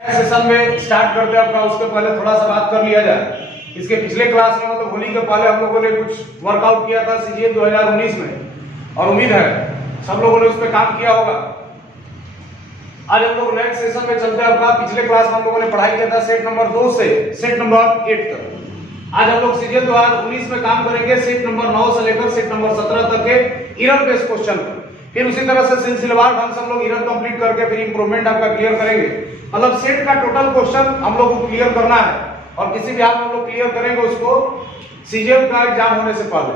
Session में start करते हैं आपका, उसके पहले थोड़ा सा बात कर लिया जाए। इसके पिछले क्लास में मतलब होली के पहले हम लोगों ने कुछ वर्कआउट किया था सीजीएल 2019 में, और उम्मीद है सब लोगों ने उस पर काम किया होगा। आज हम लोग नेक्स्ट सेशन में चलते हैं आपका। पिछले क्लास में हम लोगों ने पढ़ाई किया था सेट नंबर 2 से सेट नंबर 8 तक। आज हम लोग सीजीएल 2019 में काम करेंगे सेट नंबर 9 से लेकर सेट नंबर 17 तक के इरर बेस्ड क्वेश्चन पर। फिर उसी तरह से सिलसिलेवार ढंग से हम लोग इरर कंप्लीट करके फिर इंप्रूवमेंट आपका क्लियर करेंगे। मतलब सेट का टोटल क्वेश्चन हम लोग को क्लियर करना है, और किसी भी हाल में हम लोग क्लियर करेंगे उसको सीजीएल का एग्जाम होने से पहले।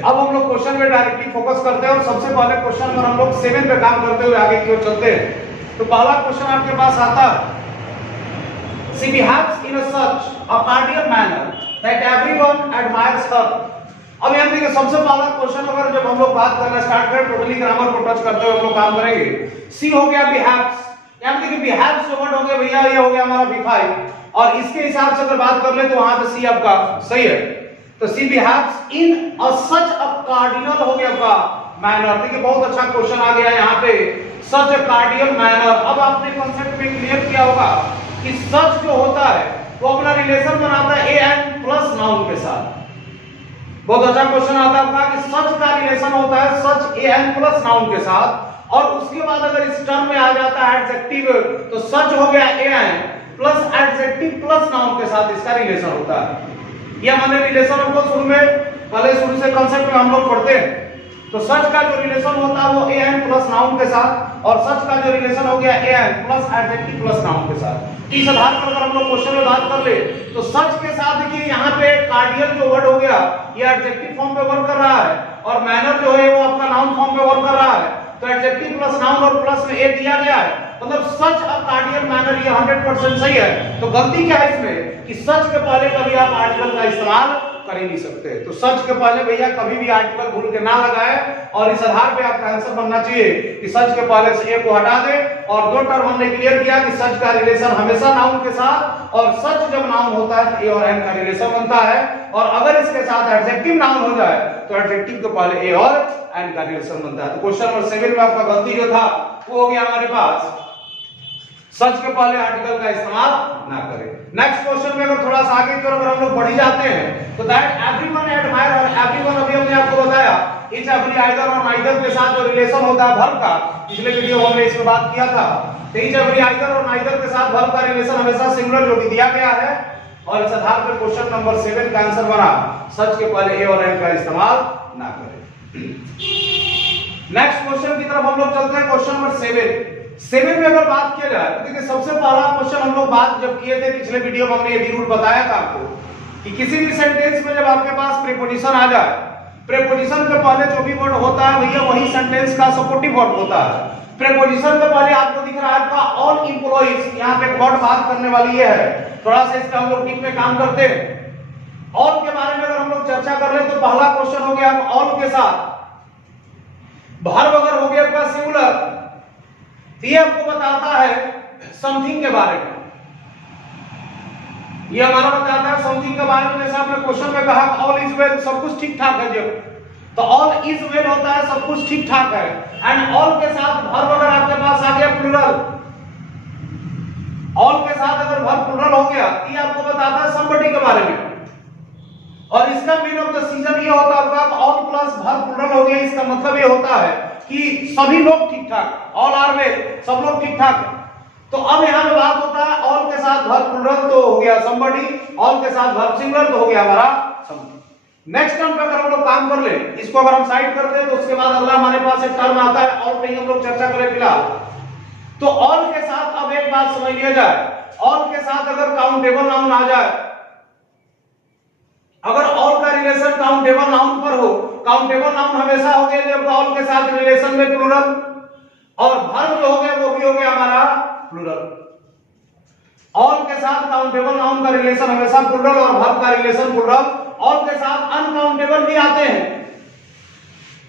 अब हम लोग क्वेश्चन में डायरेक्टली फोकस करते हैं, और सबसे पहले क्वेश्चन पर हम लोग 7 पे काम करते हुए आगे की ओर चलते हैं। तो पहला क्वेश्चन आपके पास आता है, she behaves in a such a cordial manner that everyone admires her। अब यहाँ देखिए सबसे पहला क्वेश्चन अगर जब हम लोग बात करना स्टार्ट करें, टोटली ग्रामर को टच करते हुए हम लोग काम करेंगे। सी हो गया बिहेव्स, यहाँ देखिए बिहेव्स जो वर्ड हो गया भैया, ये हो गया हमारा B5, और इसके हिसाब से अगर बात कर ले तो वहां पे सी आपका सही है। तो सी बिहेव्स इन अ सच अ कार्डिनल हो गया आपका मैनर। देखिए बहुत अच्छा क्वेश्चन आ गया यहाँ पे, सच अ कार्डिनल मैनर। अब आपने कांसेप्ट में क्लियर किया होगा कि सच जो होता है वो अपना रिलेशन बनाता है ए एन प्लस नाउन के साथ। बहुत अच्छा क्वेश्चन आता है आपका कि सच का रिलेशन होता है सच ए एन प्लस नाउन के साथ, और उसके बाद अगर इस टर्म में आ जाता है एडजेक्टिव, तो सच हो गया a an plus adjective plus noun के साथ इसका रिलेशन होता है। ये हमारे रिलेशन हमको शुरू से कांसेप्ट में हम लोग पढ़ते हैं। तो सच का जो रिलेशन होता है वो ए एन प्लस नाउन के साथ, और सच का जो रिलेशन हो गया a an plus adjective plus noun के साथ। इस आधार पर अगर हम लोग क्वेश्चन में बात कर ले तो सच के साथ देखिए यहाँ पे कार्डियल जो वर्ड हो गया ये एडजेक्टिव फॉर्म पे वर्क कर रहा है, और मैनर जो है वो आपका नाउन फॉर्म पे वर्क कर रहा है। तो एडजेक्टिव प्लस नाउन और प्लस में ए दिया गया है, मतलब सच अ कार्डियल मैनर, ये 100% सही है। तो गलती क्या है इसमें कि सच के पहले कभी आप आर्टिकल का इस्तेमाल कर ही नहीं सकते। तो सच के पहले भैया कभी भी आर्टिकल भूल के ना लगाए, और इस आधार पे आपका आंसर बनना चाहिए कि सच के पहले से ए को हटा दे। और दो टर्म हमने क्लियर किया कि सच का रिलेशन हमेशा नाउन के साथ, और सच जब नाउन होता है तो ए और एन का रिलेशन बनता है, और अगर इसके साथ एडजेक्टिव नाउन हो जाए तो एडजेक्टिव के पहले ए और एन का रिलेशन बनता है। तो क्वेश्चन नंबर 7 में आपका गलती जो था वो हो गया हमारे पास, सच के पहले आर्टिकल का इस्तेमाल ना करें। नेक्स्ट क्वेश्चन में अगर थोड़ा सा आगे की ओर अगर हम लोग बढ़ी जाते हैं तो दैट एवरीवन एडमायर, और एवरीवन अभी हमने आपको बताया इच एवरी आइदर और नाइदर के साथ जो रिलेशन होता है वर्ब का, पिछले वीडियो में हमने इस पे बात किया था। तो इच एवरी आइदर और नाइदर के साथ वर्ब का रिलेशन हमेशा सिंगुलर जो कि दिया गया है, और इस आधार पर क्वेश्चन नंबर 7 का आंसर बना सच के पहले ए और एन का इस्तेमाल ना करें। नेक्स्ट क्वेश्चन की तरफ हम लोग चलते हैं। क्वेश्चन नंबर 7 में अगर बात किया जाए तो देखिए सबसे पहला क्वेश्चन हम लोग बात जब किए थे पिछले वीडियो में, हमने ये भी रूल बताया था आपको कि किसी भी सेंटेंस में जब आपके पास प्रीपोजिशन आ जाए, प्रीपोजिशन के पहले जो भी वर्ड होता है भैया वही सेंटेंस का सपोर्टिव वर्ड होता है। प्रीपोजिशन के पहले आपको दिख रहा है आपका ऑल एम्प्लॉइज, यहाँ पे एक वर्ड बात करने वाली ये है, थोड़ा सा इसका हम लोग टीम में काम करते हैं। ऑल के बारे में अगर हम लोग चर्चा कर ले तो पहला क्वेश्चन हो गया ऑल के साथ वर्ब अगर हो गया आपका सिंगुलर, ये आपको बताता है समथिंग के बारे में, ये हमारा बताता है समथिंग के बारे में। जैसे आपने क्वेश्चन में कहा ऑल इज वेल, सब कुछ ठीक ठाक है, जब तो ऑल इज वेल होता है सब कुछ ठीक ठाक है, एंड ऑल के साथ वर्ब अगर आपके पास आ गया प्लूरल, ऑल के साथ अगर वर्ब प्लूरल हो गया ये आपको बताता है समबडी के बारे में। और इसका मीन ऑफ द सीजन ये होता है ऑल प्लस वर्ब प्लूरल हो गया, इसका मतलब ये होता है कि सभी लोग ठीक ठाक, ऑल आर वेल, सब लोग ठीक ठाक है। तो अब यहां पे बात होता है ऑल के साथ वर्ब प्लूरल तो हो गया समबडी, ऑल के साथ वर्ब सिंगुलर तो हो गया हमारा समबडी। नेक्स्ट टर्म पे अगर हम लोग काम कर ले, इसको अगर हम साइड करते हैं तो उसके बाद अगला हमारे पास एक टर्म आता है, ऑल पे ही हम लोग चर्चा करें फिलहाल। तो ऑल के साथ अब एक बात समझ लिया जाए, ऑल के साथ अगर काउंटेबल नाउन आ जाए, अगर ऑल का रिलेशन काउंटेबल नाउन पर हो, काउंटेबल नाउन हमेशा हो गया जब ऑल के साथ रिलेशन में प्लूरल, और वर्ब जो हो गया वो भी हो गया हमारा प्लूरल। ऑल के साथ काउंटेबल नाउन का रिलेशन हमेशा प्लूरल, और वर्ब का रिलेशन प्लूरल। ऑल के साथ अनकाउंटेबल भी आते हैं,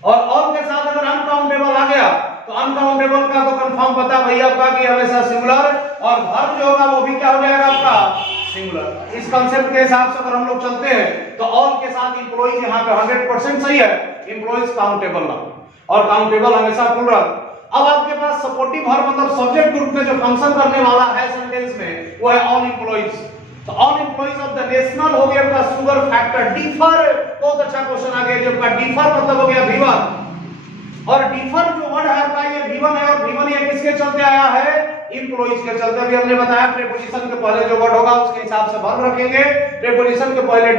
और ऑल के साथ अगर अनकाउंटेबल आ गया तो अनकाउंटेबल का तो कंफर्म पता भैया आपका कि हमेशा सिंगुलर, और वर्ब जो होगा वो भी क्या हो जाएगा आपका सिंगुलर। इस कांसेप्ट के हिसाब से अगर हम लोग चलते हैं तो ऑल के साथ एम्प्लॉइज यहाँ पे 100% सही है, एम्प्लॉइज काउंटेबल नाउन, और काउंटेबल हमेशा प्लूरल। अब आपके पास सपोर्टिव वर्ब मतलब सब्जेक्ट ग्रुप में जो फंक्शन करने वाला है सेंटेंस में वो है ऑल एम्प्लॉइज। तो all employees of the national हो गया आपका शुगर फैक्टर। डिफर बहुत अच्छा क्वेश्चन आ गया, जो डिफर मतलब हो गया V1 और डिफर जो वर्ड है आपका ये V1 है और V1 ये किसके चलते आया है? एम्प्लॉइज के चलते। अभी हमने बताया प्रीपोजिशन के पहले जो वर्ड होगा उसके हिसाब से वर्ब रखेंगे। प्रीपोजिशन के पहले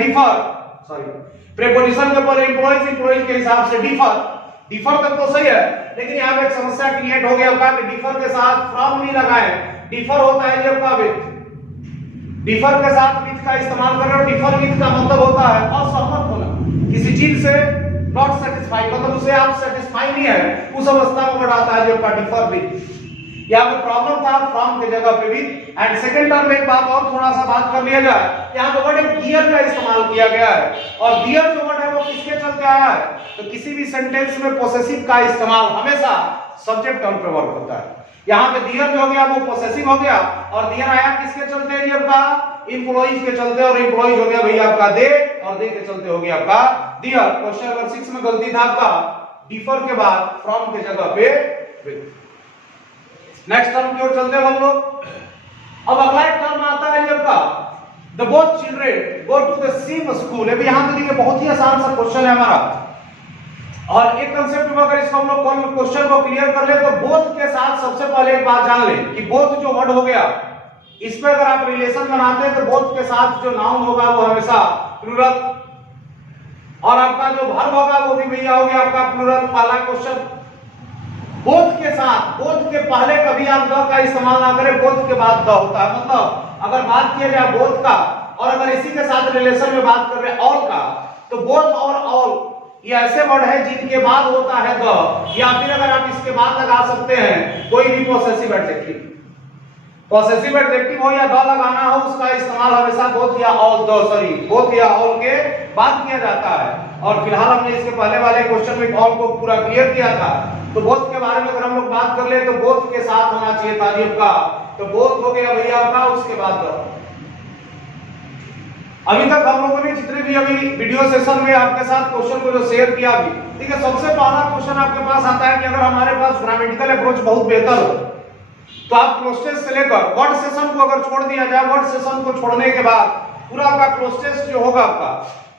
प्रीपोजिशन के पहले एम्प्लॉइज के हिसाब से डिफर तक तो सही है, लेकिन यहाँ पे एक समस्या क्रिएट हो गया होगा कि डिफर के साथ फ्रॉम नहीं लगाए। डिफर होता है जब का विद, डिफर के साथ विद का इस्तेमाल कर रहे हो। डिफर विद का मतलब होता है असहमत होना, किसी चीज से नॉट सेटिस्फाइड, मतलब उसे आप सेटिस्फाई नहीं है, उस अवस्था में वर्ड आता है जब का डिफर विद। यहाँ पे प्रॉब्लम था फ्रॉम के जगह पे भी। एंड सेकंड टर्म में एक बात और थोड़ा सा बात कर लिया जाए, यहाँ पे वर्ड डियर का इस्तेमाल किया गया है और डियर जो वर्ड है वो किसके चलते आया है? तो किसी भी सेंटेंस में पोसेसिव का इस्तेमाल हमेशा सब्जेक्ट टर्म पे वर्क होता है। यहाँ पे डियर जो हो गया वो पोसेसिव हो गया और डियर आया किसके चलते है? आपका एम्प्लॉइज के चलते, और एम्प्लॉइज हो गया भैया आपका दे, और दे के चलते हो गया आपका डियर। क्वेश्चन नंबर 6 में गलती था आपका डिफर के बाद फ्रॉम के जगह पे विद। नेक्स्ट टर्म की ओर चलते हैं हम लोग। अब अगला एक टर्म आता है जब का the both children go to the same school. अभी यहां तो देखिए बहुत ही आसान सा क्वेश्चन है हमारा, और एक कंसेप्ट में अगर इसको हम लोग क्वेश्चन को क्लियर कर ले तो बोथ के साथ सबसे पहले एक बात जान ले कि बोथ जो वर्ड हो गया इस पे अगर आप रिलेशन बनाते हैं तो बोथ के साथ जो नाउन होगा वो हमेशा प्लूरल, और आपका जो वर्ब होगा वो भी भैया हो गया आपका प्लूरल। पहला क्वेश्चन बोथ के साथ, बोथ के पहले कभी आप द का इस्तेमाल ना करें, बोथ के बाद द होता है। मतलब अगर बात किया जाए बोथ का और अगर इसी के साथ रिलेशन में बात कर रहे हैं ऑल का, तो बोथ और ऑल ये ऐसे वर्ड है जिनके बाद होता है द, या फिर अगर आप इसके बाद लगा सकते हैं कोई भी पॉसेसिव एडजेक्टिव। पॉसेसिव एडजेक्टिव हो या द लगाना हो, उसका इस्तेमाल हमेशा बोथ या ऑल बोथ या ऑल के बाद किया जाता है। और फिलहाल हमने इसके पहले वाले क्वेश्चन में ऑल को पूरा क्लियर किया था। तो बोथ के बारे में अगर हम लोग बात कर ले तो बोथ के साथ होना चाहिए तारीफ का, तो बोथ हो गया भैया आपका, उसके बाद द। अभी तक हम लोगों ने जितने भी अभी वीडियो सेशन में आपके साथ क्वेश्चन को जो शेयर किया भी, ठीक है, सबसे पहला क्वेश्चन आपके पास आता है कि अगर हमारे पास ग्रामेटिकल अप्रोच बहुत बेहतर हो तो आप क्लोज से लेकर वर्ड सेशन को अगर छोड़ दिया जाए, वर्ड सेशन को छोड़ने के बाद पूरा आपका क्लोज जो होगा आपका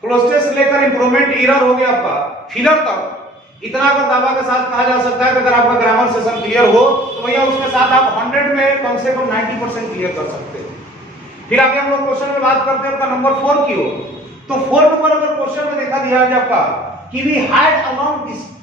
क्लोज से लेकर इंप्रूवमेंट एरर हो गया आपका फिलर तक, इतना अगर दावा के साथ कहा जा सकता है कि अगर आपका ग्रामर सेशन क्लियर हो तो भैया उसके साथ आप 100 में कम से कम 90% क्लियर कर सकते हैं। फिर आगे हम लोग क्वेश्चन में बात करते हैं आपका नंबर 4 की हो, तो 4 नंबर अगर क्वेश्चन में देखा दिया है आपका कि we had a long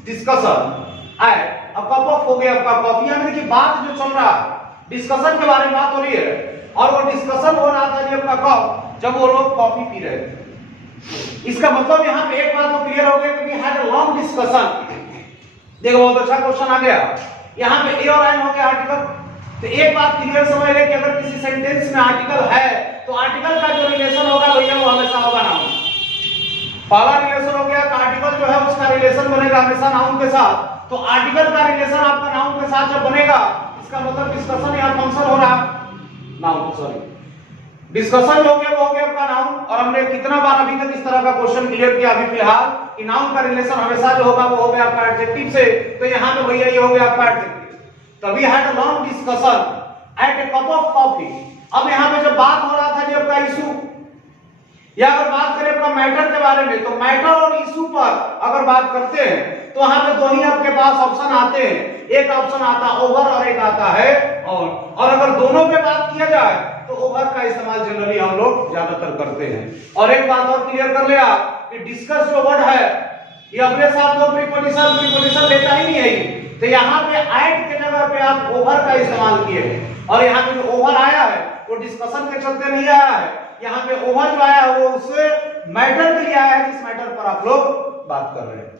discussion at a cup of हो गया आपका कॉफी, यानी कि बात जो चल रहा है डिस्कशन के बारे में बात हो रही है, और वो डिस्कशन हो रहा था जब आपका कप जब वो लोग कॉफी पी रहे थे। इसका मतलब यहाँ पे एक बात तो क्लियर हो गया कि we had a long discussion. देखो बहुत अच्छा क्वेश्चन आ गया, यहाँ पे ए और एन हो गया आर्टिकल। तो एक बात क्लियर समझ ले कि अगर किसी सेंटेंस में आर्टिकल है तो आर्टिकल का जो रिलेशन होगा भैया वो हमेशा होगा नाउन। पहला रिलेशन हो गया कि आर्टिकल जो है उसका रिलेशन बनेगा हमेशा नाउन के साथ, तो आर्टिकल का रिलेशन आपका नाउन के साथ जब बनेगा इसका मतलब डिस्कशन या फंक्शन हो रहा नाउन, सॉरी डिस्कशन हो गया वो हो गया आपका नाउन। और हमने कितना बार अभी तक इस तरह का क्वेश्चन क्लियर किया अभी फिलहाल कि नाउन का रिलेशन हमेशा जो होगा वो हो गया आपका एडजेक्टिव से, तो यहाँ पे भैया ये हो गया आपका एडजेक्टिव। तभी had a long discussion at a cup of coffee. अब यहाँ पे जब बात हो रहा था जब का इशू, या अगर बात करें अपना मैटर के बारे में, तो मैटर और इशू पर अगर बात करते हैं तो वहां पे दो ही आपके पास ऑप्शन आते हैं, एक ऑप्शन आता ओवर और एक आता है ऑन। और अगर दोनों पे बात किया जाए तो ओवर का इस्तेमाल जनरली हम लोग ज्यादातर करते हैं। और एक बात और क्लियर कर ले आप कि डिस्कस जो वर्ड है ये अपने साथ दो प्रीपोजिशन लेता ही नहीं है, तो यहाँ पे एट के जगह पे आप ओवर का इस्तेमाल किए हैं, और यहाँ पे जो ओवर आया है वो डिस्कशन के चलते नहीं आया है, यहाँ पे ओवर जो आया है वो उससे मैटर के लिए आया है जिस मैटर पर आप लोग बात कर रहे हैं।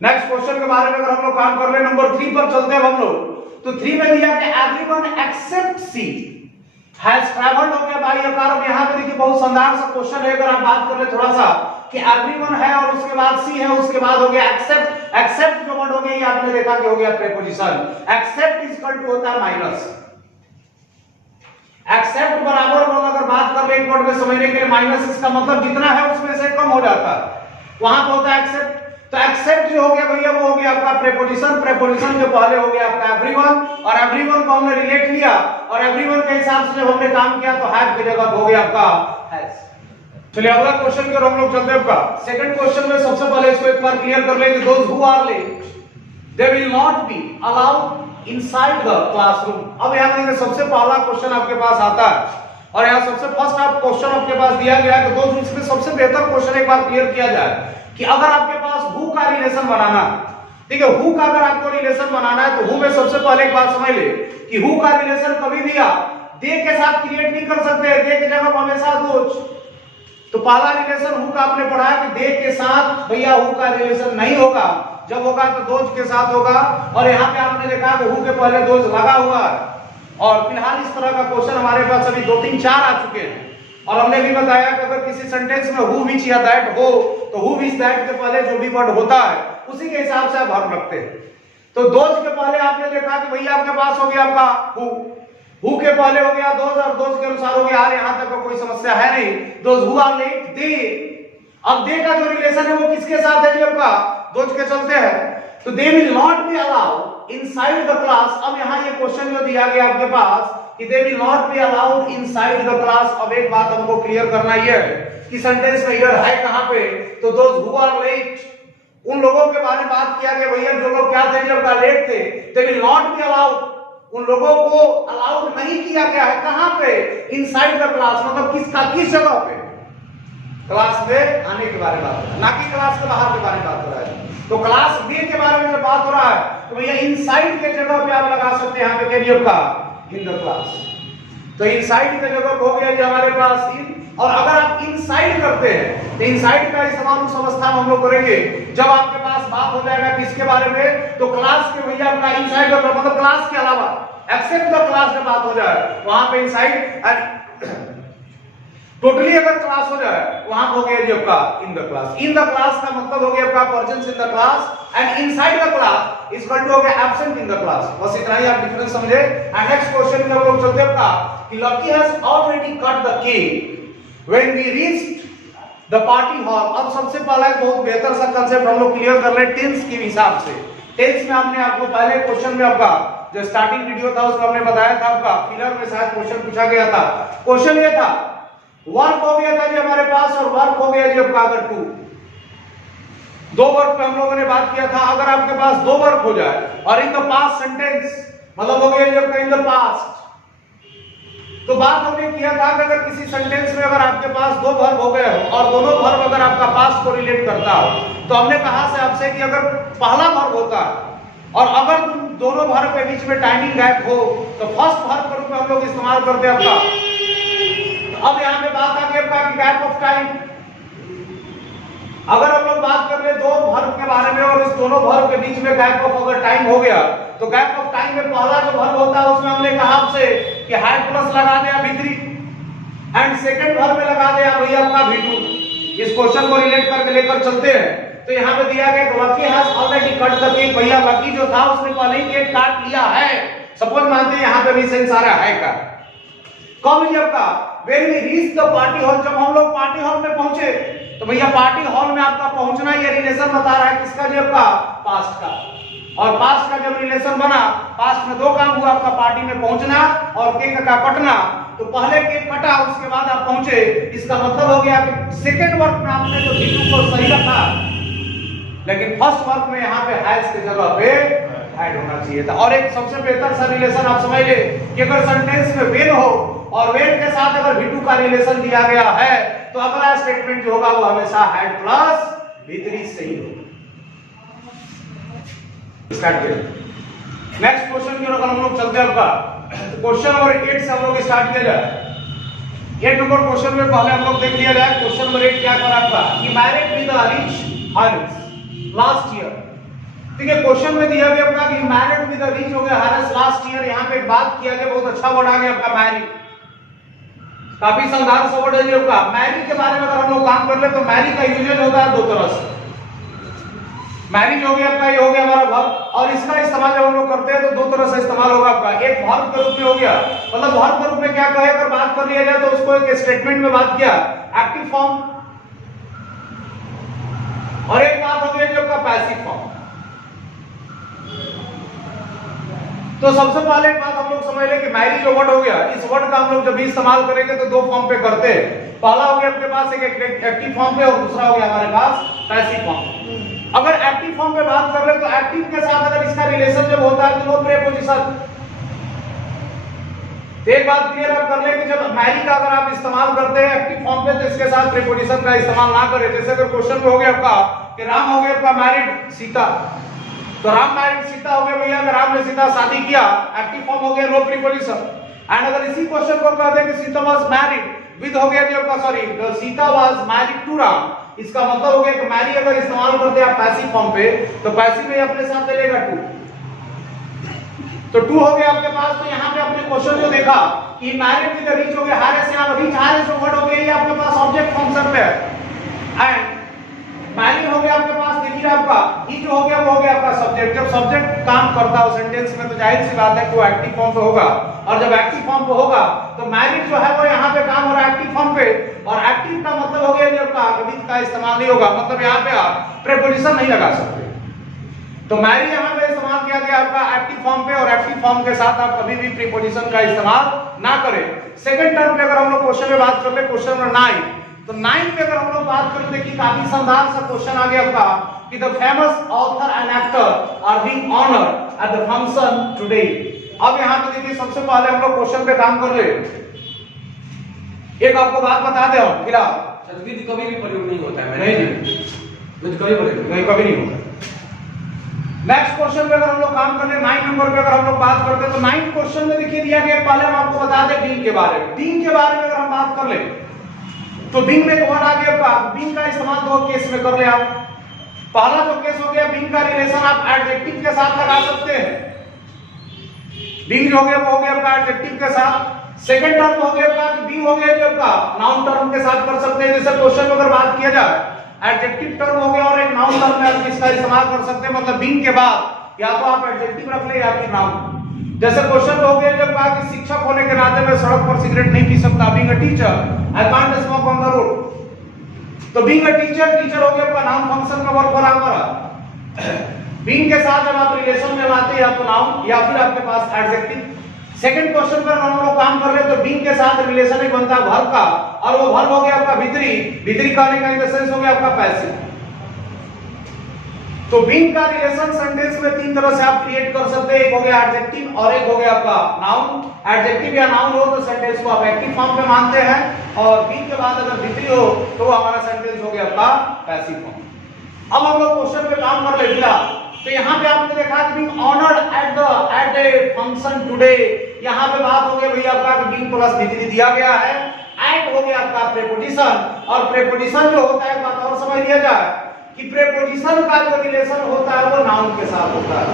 नेक्स्ट क्वेश्चन के बारे में अगर हम लोग काम कर रहे हैं नंबर 3 पर चलते हैं हम लोग, तो 3 में दिया कि everyone except she has travelled हो गया बाय अ कार। यहाँ पे देखिए बहुत शानदार सा क्वेश्चन है, अगर आप बात कर ले थोड़ा सा कि एवरीवन है और उसके बाद सी है, उसके बाद हो गया एक्सेप्ट। एक्सेप्ट जो वर्ड हो गया ये आपने देखा कि हो गया preposition. Except is equal to होता है माइनस, एक्सेप्ट बराबर बोल अगर बात कर ले एक वर्ड में समझने के लिए माइनस, इसका मतलब जितना है उसमें से कम हो जाता है, वहां पे होता है एक्सेप्ट। तो एक्सेप्ट जो हो गया भैया वो हो गया आपका प्रेपोजिशन, प्रेपोजिशन के पहले हो गया आपका एवरीवन, और एवरीवन को हमने रिलेट लिया और एवरीवन के हिसाब से जब हमने काम किया तो हैव की जगह हो गया आपका हैज। चलिए अगला क्वेश्चन की ओर हम लोग चलते हैं। आपका सेकंड क्वेश्चन में सबसे पहले इसको एक बार क्लियर कर लेंगे। Those who are late they will not be allowed inside the classroom. अब यहाँ देखिए सबसे पहला क्वेश्चन आपके पास आता है और यहाँ सबसे फर्स्ट आप क्वेश्चन आपके पास दिया गया है। तो दोस्तों इसमें सबसे बेहतर क्वेश्चन एक बार क्लियर किया जाए कि अगर आपके पास हु का रिलेशन बनाना, ठीक है, हु का अगर आपको रिलेशन बनाना है तो हु में सबसे पहले एक बात समझ ले कि हु का रिलेशन कभी भी आप दे के साथ क्रिएट नहीं कर सकते। दे की जगह हमेशा दोज। तो पहला रिलेशन हु का आपने पढ़ा कि दे के साथ भैया हु का रिलेशन नहीं होगा, जब होगा तो दोज के साथ होगा। और यहाँ पे आपने देखा कि हु के पहले दोज लगा हुआ है। और फिलहाल इस तरह का क्वेश्चन हमारे पास अभी 2-3-4 आ चुके हैं और हमने भी बताया कि अगर किसी सेंटेंस में हु विच या दैट हो तो हु विच दैट के पहले जो भी वर्ड होता है उसी के हिसाब से आप वर्ब रखते हैं। तो दोज के पहले आपने देखा कि भैया आपके पास हो गया आपका हु के पहले हो गया दोज और दोज के अनुसार हो गया यार, यहां तक कोई समस्या है नहीं। दोज हु आर लेट दे, अब दे का जो रिलेशन है वो किसके साथ है जी आपका दोज के चलते हैं। तो दे will not be allowed inside the class. अब यहाँ ये क्वेश्चन जो दिया गया आपके पास कि दे will not be allowed inside the class. अब एक बात हमको क्लियर करना ये है कि सेंटेंस में हियर है कहां पे, तो दोज हु आर लेट उन लोगों के बारे में बात किया गया भैया जो लोग क्या थे जब लेट थे। दे विल नॉट बी अलाउड, उन लोगों को अलाउड नहीं किया गया है कहां पे, इनसाइड द क्लास, मतलब किस जगह पे, क्लास में आने के बारे में बात हो रहा है, ना कि क्लास के बाहर के बारे में बात हो रहा है। तो क्लास बी के बारे में जब बात हो रहा है तो भैया इनसाइड के जगह पे आप लगा सकते हैं यहाँ पे कैरियर का इन द क्लास। तो इनसाइड के जगह हो गया ये हमारे पास इन। और अगर आप इनसाइड करते हैं तो इनसाइड का इस्तेमाल उस अवस्था में हम लोग करेंगे जब आपके पास बात हो जाएगा किसके बारे में, तो क्लास के भैया आपका इनसाइड का मतलब क्लास के अलावा एक्सेप्ट द क्लास जब बात हो जाए वहां पे इनसाइड टोटली अगर क्लास हो जाए वहां हो गया जी आपका in the class. In the class का मतलब हो गया आपका presence in the class and inside the class is equal to हो गया एब्सेंट इन द क्लास। बस इतना ही आप डिफरेंस समझे। एंड नेक्स्ट क्वेश्चन में हम लोग चलते हैं आपका कि Lucky has already cut the cake when we reached the party hall. अब सबसे पहला एक बहुत बेहतर सा कांसेप्ट हम लोग क्लियर कर ले टेंस के हिसाब से। टेंस में हमने आपको पहले क्वेश्चन में आपका जो स्टार्टिंग वीडियो था उसमें हमने बताया था आपका फिलर में शायद क्वेश्चन पूछा गया था। क्वेश्चन ये था वर्क हो गया था जी हमारे पास और वर्क हो गया जी आपका अगर टू, दो वर्क पे हम लोगों ने बात किया था। अगर आपके पास दो वर्क हो जाए और इन द पास्ट सेंटेंस मतलब हो गया जी आपका इन द पास्ट, तो बात हमने किया था कि अगर किसी सेंटेंस में अगर आपके पास दो वर्ब हो गए हो और दोनों वर्ब अगर आपका पास्ट को रिलेट करता हो तो हमने कहा से आपसे कि अगर पहला वर्ब होता है और अगर दोनों वर्ब के बीच में टाइमिंग गैप हो तो फर्स्ट वर्ब के रूप में हम लोग इस्तेमाल करते हैं आपका। अब यहाँ पे बात आ गई आपका कि गैप ऑफ टाइम। अगर हम लोग बात कर ले दो वर्ब के बारे में और इस दोनों वर्ब के बीच में गैप ऑफ अगर टाइम हो गया तो गैप ऑफ टाइम में पहला जो वर्ब होता है उसमें हमने कहा आपसे कि हैड प्लस लगा दिया V3 एंड सेकंड वर्ब में लगा दिया भैया आपका V2। इस क्वेश्चन को रिलेट करके लेकर चलते हैं। तो यहाँ पे दिया गया lucky has already cut the cake. भैया लकी जो था उसने पहले ही केक काट लिया है। सपोज मानते हैं यहाँ पे भी सेंस आ रहा है का कब जब का when we reach the party hall, जब हम लोग पार्टी हॉल में पहुंचे तो भैया पार्टी हॉल में आपका पहुंचना ये रिलेशन बता रहा है किसका जी आपका पास्ट का। और पास्ट का जब रिलेशन बना पास्ट में दो काम हुआ आपका पार्टी में पहुंचना और केक का कटना। तो पहले केक कटा उसके बाद आप पहुंचे, इसका मतलब हो गया कि सेकंड वर्क में आपने जो V2 को सही रखा लेकिन फर्स्ट वर्क में यहाँ पे हैज की जगह पे ऐड होना चाहिए था। और एक सबसे बेहतर सा रिलेशन आप समझ ले कि अगर सेंटेंस में वेन हो और वेन के साथ अगर V2 का रिलेशन दिया गया है तो अगला स्टेटमेंट जो होगा वो हमेशा हैड प्लस V3 से ही होगा। स्टार्ट करें। नेक्स्ट क्वेश्चन की ओर हम लोग चलते हैं आपका क्वेश्चन नंबर 8 से हम लोग स्टार्ट किया जाए। 8 नंबर क्वेश्चन में पहले हम लोग देख लिया जाए। क्वेश्चन नंबर 8 क्या कर आपका कि married with a rich hers last year. ठीक है, क्वेश्चन में दिया गया आपका कि मैरिड विद अ रिच हो गया हर्स लास्ट ईयर। यहाँ पे बात किया गया बहुत अच्छा वर्ड आ गया आपका मैरिड, काफी संघर्ष वर्ड है जी आपका। मैरी के बारे में अगर हम लोग काम कर ले तो मैरी का यूजेज होता है दो तरह से। मैरिज हो गया आपका, ये हो गया हमारा वर्ब और इसका इस्तेमाल जब हम लोग करते हैं तो दो तरह से इस्तेमाल होगा आपका। एक वर्ब के रूप में हो गया, मतलब वर्ब के रूप में क्या कहे अगर बात कर लिया जाए तो उसको एक स्टेटमेंट में बात किया एक्टिव फॉर्म। और एक बात हो गई जो आपका पैसिव फॉर्म। तो सबसे पहले एक बात हम लोग समझ ले कि मैरी जो वर्ड हो गया, इस वर्ड का हम लोग जब भी इस्तेमाल करेंगे तो दो फॉर्म पे करते हैं। पहला हो गया आपके पास एक एक्टिव फॉर्म पे और दूसरा हो गया हमारे पास पैसिव फॉर्म। अगर एक्टिव फॉर्म पे बात कर ले तो एक्टिव के साथ अगर इसका रिलेशन जब होता है तो नो प्रीपोजिशन। एक बात क्लियर आप कर ले कि जब मैरी का अगर आप इस्तेमाल करते हैं एक्टिव फॉर्म पे तो इसके साथ प्रीपोजिशन का इस्तेमाल ना करें। जैसे अगर क्वेश्चन में हो गया आपका कि राम हो गया आपका मैरिड सीता, तो राम मैरिड सीता हो गया भैया, अगर राम ने सीता शादी किया, एक्टिव फॉर्म हो गया नो प्रीपोजिशन। एंड अगर इसी क्वेश्चन को कह दे कि सीता वाज मैरिड विद हो गया जो आपका sorry Sita was married to Ram, इसका मतलब हो गया कि मैरी अगर इस्तेमाल करते हैं आप पैसिव फॉर्म पे तो पैसिव में अपने साथ ले लेगा टू, तो टू हो गया आपके पास। तो यहाँ पे अपने क्वेश्चन को देखा कि मैरिड विद रीच हो गया हारेस, यहाँ रीच हारेस जो वर्ड हो गया ये आपके पास ऑब्जेक्ट फंक्शन पे है। एंड मैरिड हो गया आपके पास, देखिए आपका ये जो हो गया वो हो गया आपका सब्जेक्ट। जब सब्जेक्ट काम करता है सेंटेंस में तो जाहिर सी बात है कि वो एक्टिव फॉर्म पे होगा, और जब एक्टिव फॉर्म पे होगा तो मैरिड जो है वो यहाँ पे काम हो रहा है एक्टिव फॉर्म पे, और एक्टिव का मतलब हो गया कि आपका विद का इस्तेमाल नहीं होगा, मतलब यहाँ पे आप प्रीपोजिशन नहीं लगा सकते। तो मैरी यहाँ पे इस्तेमाल किया गया आपका एक्टिव फॉर्म पे, और एक्टिव फॉर्म के साथ आप कभी भी प्रीपोजिशन का इस्तेमाल ना करें। सेकंड टर्म पे अगर हम लोग क्वेश्चन में बात कर ले, क्वेश्चन नंबर 9, तो 9 पे अगर हम लोग बात करें देखिए काफी शानदार सा क्वेश्चन आ गया आपका कि the famous author and actor are being honoured at the function today. अब यहाँ पे देखिए सबसे पहले हम लोग क्वेश्चन पे काम कर ले। एक आपको बात बता दे हम फिलहाल विद कभी भी प्रयोग नहीं होता है। नहीं जी, विद कभी प्रयोग नहीं कभी नहीं होता। नेक्स्ट क्वेश्चन पे अगर हम लोग काम कर ले 9 नंबर पे अगर हम लोग बात करते हैं तो 9 क्वेश्चन में देखिए दिया गया, पहले हम आपको बता दें बीइंग के बारे में। बीइंग के बारे में अगर हम बात कर ले तो बीइंग में एक वर्ड आ गया, बीइंग का इस्तेमाल दो केस में कर ले आप। पहला जो केस हो गया बीइंग का रिलेशन आप एडजेक्टिव के साथ लगा सकते हैं, बीइंग जो हो गया वो हो गया आपका एडजेक्टिव के साथ। सेकंड टर्म हो गया आपका बीइंग हो गया जो आपका नाउन टर्म के साथ कर सकते हैं। जैसे क्वेश्चन में अगर बात किया जाए एडजेक्टिव टर्म हो गया और एक नाउन टर्म में आप इसका इस्तेमाल कर सकते हैं, मतलब बीइंग के बाद या तो आप एडजेक्टिव रख ले या फिर नाउन। जैसे क्वेश्चन हो गया जब कहा कि शिक्षक होने के नाते मैं सड़क पर सिगरेट नहीं पी सकता, being a teacher I can't smoke on the road. तो बीइंग अ टीचर, टीचर हो गया आपका नाउन फंक्शन का वर्ब बराबर है। बीइंग के साथ जब आप रिलेशन में लाते हैं या तो नाउन या फिर आपके पास एडजेक्टिव। सेकंड क्वेश्चन पर हम लोग काम कर रहे तो बीइंग के साथ रिलेशन एक बनता है वर्ब का, और वो वर्ब हो गया आपका भीतरी, भीतरी कहने का इन द सेंस हो गया आपका पैसिव। तो बीइंग का रिलेशन सेंटेंस में तीन तरह से आप क्रिएट कर सकते हैं, एक हो गया एडजेक्टिव और एक हो गया आपका नाउन। एडजेक्टिव या नाउन हो तो सेंटेंस को आप एक्टिव फॉर्म पे मानते हैं, और बीइंग के बाद अगर भीतरी हो तो हमारा सेंटेंस हो गया आपका पैसिव फॉर्म। अब हम लोग क्वेश्चन पे काम कर ले फिलहाल। तो यहाँ पे आपने देखा कि being honoured at a function today, यहाँ पे बात हो गई भैया आपका कि बीइंग प्लस भीतरी दिया गया है, एट हो गया आपका प्रीपोजिशन, और प्रीपोजिशन जो होता है बात और समझ लिया जाए कि प्रीपोजिशन का जो रिलेशन होता है वो नाउन के साथ होता है।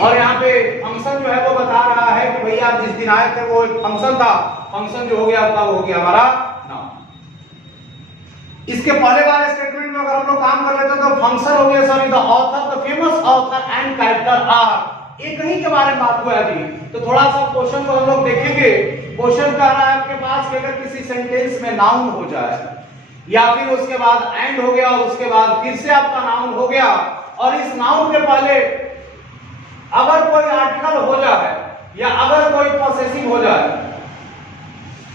और यहाँ पे फंक्शन जो है वो बता रहा है कि भैया आप जिस दिन आए थे वो एक फंक्शन था, फंक्शन जो हो गया आपका वो हो गया हमारा नाउन। इसके पहले वाले स्टेटमेंट में अगर हम लोग काम कर लेते तो फंक्शन हो गया sorry the author, the famous author and character are, एक ही के बारे में बात हुआ थी। तो थोड़ा सा क्वेश्चन को हम लोग देखेंगे। क्वेश्चन कह रहा है आपके पास कि अगर किसी सेंटेंस में नाउन हो जाए या फिर उसके बाद एंड हो गया और उसके बाद फिर से आपका नाउन हो गया, और इस नाउन के पहले अगर कोई आर्टिकल हो जाए या अगर कोई पॉसेसिव हो जाए,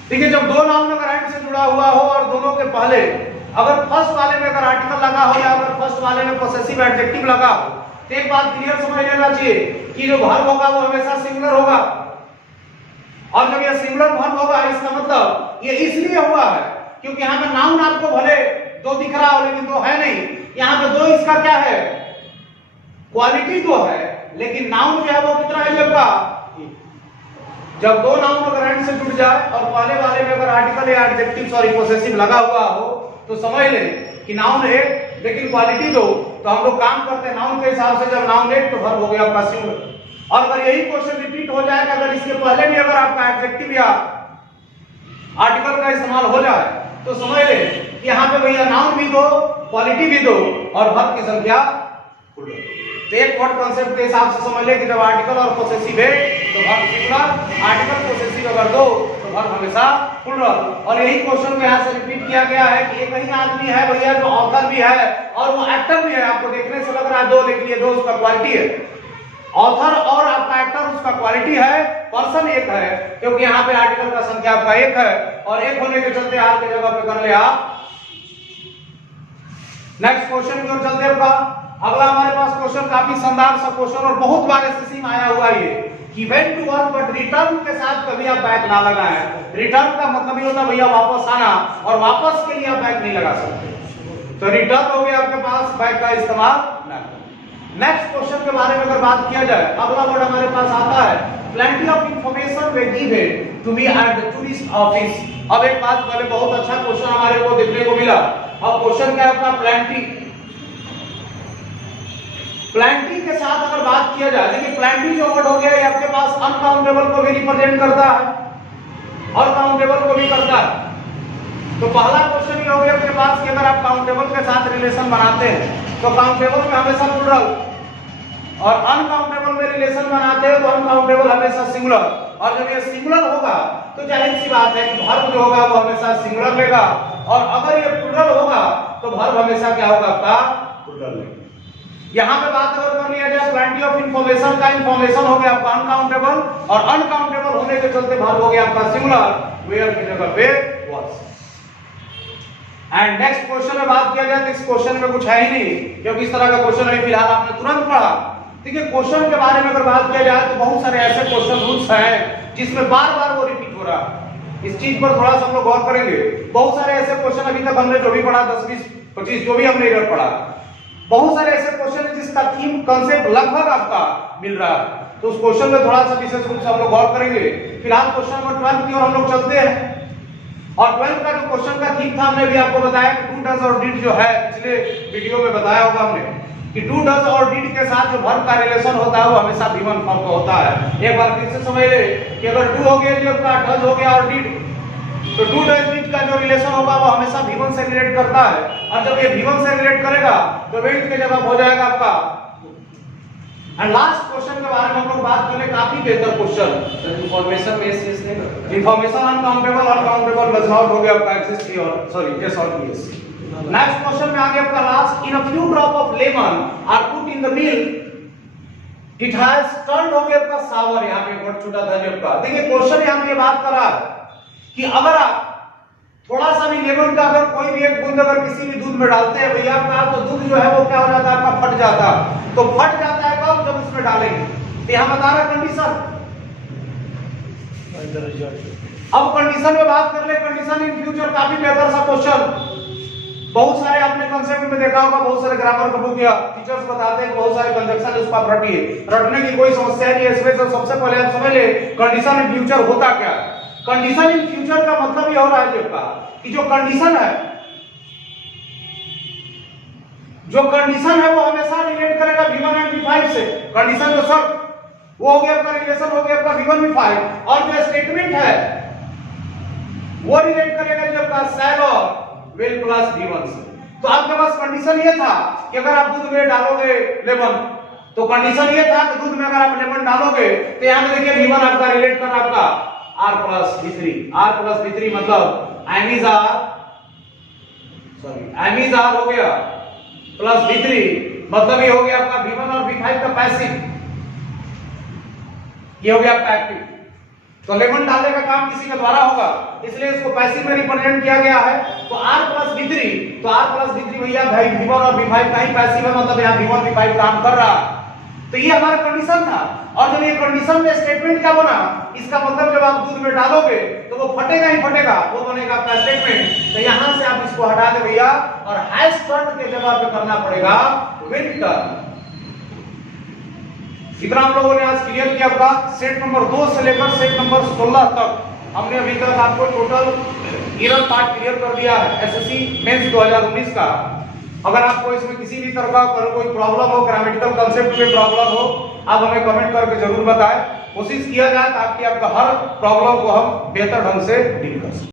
देखिए जब दो नाउन अगर एंड से जुड़ा हुआ हो और दोनों के पहले अगर फर्स्ट वाले में अगर आर्टिकल लगा हो या अगर फर्स्ट वाले में पॉसेसिव एडजेक्टिव लगा हो, तो एक बात क्लियर समझ लेना चाहिए कि जो वर्ब होगा वो हमेशा सिंगुलर होगा, और जब ये सिंगुलर वर्ब होगा इसका मतलब ये इसलिए हुआ है क्योंकि यहाँ पे नाउन आपको भले दो दिख रहा हो लेकिन दो है नहीं, यहाँ पे दो इसका क्या है क्वालिटी दो है, लेकिन नाउन जो है वो कितना है जब का, जब दो नाउन अगर एंड से जुड़ जाए और पहले वाले में अगर आर्टिकल या एडजेक्टिव सॉरी पॉसेसिव लगा हुआ हो तो समझ ले कि नाउन है लेकिन क्वालिटी दो। तो हम लोग काम करते हैं नाउन के हिसाब से, जब नाउन एक तो वर्ब हो गया आपका सिंगुलर। और अगर यही क्वेश्चन रिपीट हो जाए अगर इसके पहले भी अगर आपका एडजेक्टिव या आर्टिकल का इस्तेमाल हो जाए तो समझ ले कि यहाँ पे भैया नाउन भी दो, क्वालिटी भी दो और वर्ब की संख्या फुल। तो एक वर्ड कांसेप्ट के हिसाब से समझ ले कि जब आर्टिकल और पॉसेसिव है तो वर्ब सिंगुलर, आर्टिकल पॉसेसिव अगर दो तो वर्ब हमेशा प्लूरल। और यही क्वेश्चन में यहाँ से रिपीट किया गया है कि एक ही आदमी है भैया जो ऑथर भी है और वो एक्टर भी है। आपको देखने से लग रहा है दो, लेकिन ये दो उसका क्वालिटी है। ऑथर और आपका एक्टर उसका क्वालिटी है, पर्सन एक है, क्योंकि यहाँ पे आर्टिकल का संख्या आपका एक है और एक होने के चलते आर की जगह पे कर ले आप। नेक्स्ट क्वेश्चन की ओर चलते हैं। अगला हमारे पास क्वेश्चन काफी शानदार सा क्वेश्चन और बहुत बार एसएससी में आया हुआ ये कि when to work but return के साथ कभी आप बैक ना लगाएं। रिटर्न का मतलब ये होता है भैया वापस आना, और वापस के लिए आप बैक नहीं लगा सकते। तो रिटर्न हो गया आपके पास, बैक का इस्तेमाल ना करें। नेक्स्ट क्वेश्चन के बारे में अगर बात किया जाए, अगला वर्ड हमारे पास आता है plenty of information were given to me at the tourist office. अब एक बात पहले बहुत अच्छा क्वेश्चन हमारे को देखने को मिला। अब क्वेश्चन क्या है आपका प्लेंटी। प्लेंटी के साथ अगर बात किया जाए, देखिए प्लेंटी जो वर्ड हो गया ये आपके पास अनकाउंटेबल को भी रिप्रेजेंट करता है और काउंटेबल को भी करता है। तो पहला क्वेश्चन ये हो गया आपके पास कि अगर आप काउंटेबल के साथ रिलेशन बनाते हैं तो काउंटेबल में हमेशा प्लूरल, और अनकाउंटेबल में रिलेशन बनाते हैं तो अनकाउंटेबल हमेशा सिंगुलर। और जब ये सिंगुलर होगा तो जाहिर सी बात है कि वर्ब जो होगा वो हमेशा सिंगुलर लेगा, और अगर ये प्लूरल होगा तो वर्ब हमेशा क्या होगा आपका प्लूरल लेगा। यहां पे बात अगर कर लिया जाए प्लेंटी ऑफ इंफॉर्मेशन का, इंफॉर्मेशन हो गया आपका अनकाउंटेबल और अनकाउंटेबल होने के चलते वर्ब हो गया आपका सिंगुलर, वेयर की जगह पे वाज। एंड नेक्स्ट क्वेश्चन में बात किया जाए तो इस क्वेश्चन में कुछ है ही नहीं, क्योंकि इस तरह का क्वेश्चन अभी फिलहाल आपने तुरंत पढ़ा। देखिए क्वेश्चन के बारे में अगर बात किया जाए तो बहुत सारे ऐसे क्वेश्चन रूल्स हैं जिसमें बार बार वो रिपीट हो रहा है। इस चीज पर थोड़ा सा हम लोग गौर करेंगे। बहुत सारे ऐसे क्वेश्चन अभी तक हमने जो भी पढ़ा 10, 20, 25 जो भी हमने इधर पढ़ा, बहुत सारे ऐसे क्वेश्चन जिसका थीम कंसेप्ट लगभग आपका मिल रहा है, तो उस क्वेश्चन में थोड़ा सा विशेष रूप से हम लोग गौर करेंगे। फिलहाल क्वेश्चन नंबर 12 की ओर हम लोग चलते हैं। और 12 का जो क्वेश्चन का थीम था हमने भी आपको बताया कि डू डज और डिड जो है, पिछले वीडियो में बताया होगा हमने कि डू डज और डिड के साथ जो वर्ब का रिलेशन होता है वो हमेशा V1 फॉर्म का होता है। एक बार फिर से समझ ले कि अगर डू हो गया जो आपका डज हो गया और डिड, तो डू डज डिड का जो रिलेशन होगा वो हमेशा V1 से रिलेट करता है, और जब ये V1 से रिलेट करेगा तो वेंट की जगह हो जाएगा आपका। एंड लास्ट क्वेश्चन के बारे में हम लोग बात करें, काफी बेहतर क्वेश्चन। इंफॉर्मेशन में एस नहीं करता। Information uncountable, uncountable does not हो गया आपका एग्जिस्ट ही, और सॉरी यस और यस। नेक्स्ट क्वेश्चन में आ गया आपका last, in a few drop of lemon are put in the milk it has turned हो गया आपका सावर। यहां पे वर्ड छूटा था आपका। देखिए क्वेश्चन यहां पे बात कर रहा है कि अगर आप थोड़ा सा भी लेमन का अगर कोई भी एक बूंद अगर किसी भी दूध में डालते हैं भैया आपका, तो दूध जो है वो क्या हो जाता है आपका फट जाता है। तो फट जाता है कब, जब उसमें डालेंगे। तो यहां बता रहा कंडीशन। अब कंडीशन में बात कर ले, कंडीशन इन फ्यूचर काफी बेहतर सा क्वेश्चन। बहुत सारे आपने कंसेप्ट में देखा होगा, बहुत सारे ग्रामर का बुक या टीचर्स बताते हैं बहुत सारे कंजक्शन उसका रटिए, रटने की कोई समस्या नहीं है इसमें। तो सबसे पहले आप समझ ले कंडीशन इन फ्यूचर होता क्या है। कंडीशन इन फ्यूचर का मतलब ये हो रहा है आपका कि जो कंडीशन है, जो कंडीशन है वो हमेशा रिलेट करेगा V1 एंड V5 से। कंडीशन जो सब वो हो गया आपका रिलेशन हो गया आपका V1 V5, और जो स्टेटमेंट है वो रिलेट करेगा जो आपका शैल और विल प्लस V1 से। तो आपके पास कंडीशन ये था कि अगर आप दूध में डालोगे लेमन, तो कंडीशन ये था कि दूध में अगर आप लेमन डालोगे तो यहां पे देखिए V1 आपका रिलेट कर रहा आपका R plus V3। R plus V3 मतलब एमिजार हो गया प्लस V3, मतलब ये हो गया आपका V1 और V5 का पैसिव, ये हो गया आपका एक्टिव। तो लेमन डालने का काम किसी के द्वारा होगा, इसलिए इसको पैसिव में रिप्रेजेंट किया गया है। तो R प्लस V3, तो R प्लस V3 भैया भाई V1 और V5 का ही पैसिव है, मतलब यहाँ V1 V5 काम कर रहा है। तो ये हमारा कंडीशन था, और जब ये कंडीशन में स्टेटमेंट क्या बना, इसका मतलब जब आप दूध में डालोगे तो वो फटेगा ही फटेगा, वो बनेगा आपका स्टेटमेंट। तो यहां से आप इसको हटा दे भैया, और हैज टर्न्ड के जगह पे करना पड़ेगा विल टर्न। इतना हम लोगों ने आज क्लियर किया आपका सेट नंबर 2 से लेकर सेट नंबर 16 तक। हमने अभी तक आपको टोटल इरर पार्ट क्लियर कर दिया है एसएससी मेंस 2019 का। अगर आपको इसमें किसी भी तरह का कोई प्रॉब्लम हो, ग्रामेटिकल कंसेप्ट में प्रॉब्लम हो, आप हमें कमेंट करके जरूर बताएं। कोशिश किया जाए ताकि आपका हर प्रॉब्लम को हम बेहतर ढंग से डील कर सकें।